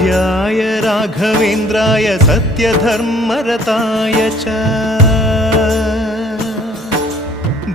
पूज्याय राघवेन्द्राय सत्यधर्मरताय च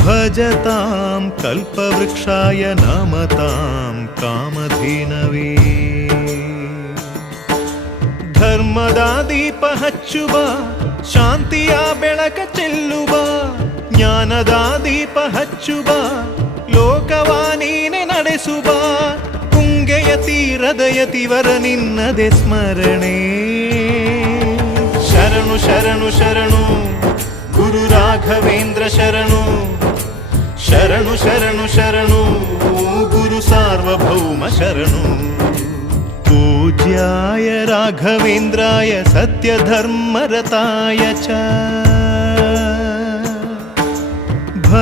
भजतां कल्पवृक्षाय नमतां कामधेनवे ಧರ್ಮದ ದೀಪ ಹಚ್ಚುವ ಶಾಂತಿಯ ಬೆಳಕ ಚೆಲ್ಲುವ ಜ್ಞಾನದ ದೀಪ ಹಚ್ಚುವ ಲೋಕವ ನೀನೆ ನಡೆಸುವ ತುಂಗೆಯ ತೀರದ ಯತಿವರ ನಿನ್ನದೆ ಸ್ಮರಣೆ ಶರಣು ಶರಣು ಶರಣು ಗುರು ರಾಘವೇಂದ್ರ ಶರಣು ಶರಣು ಶರಣು ಶರಣು ಗುರು ಸಾರ್ವಭೌಮ ಶರಣು पूज्याय राघवेन्द्राय सत्यधर्मरताय च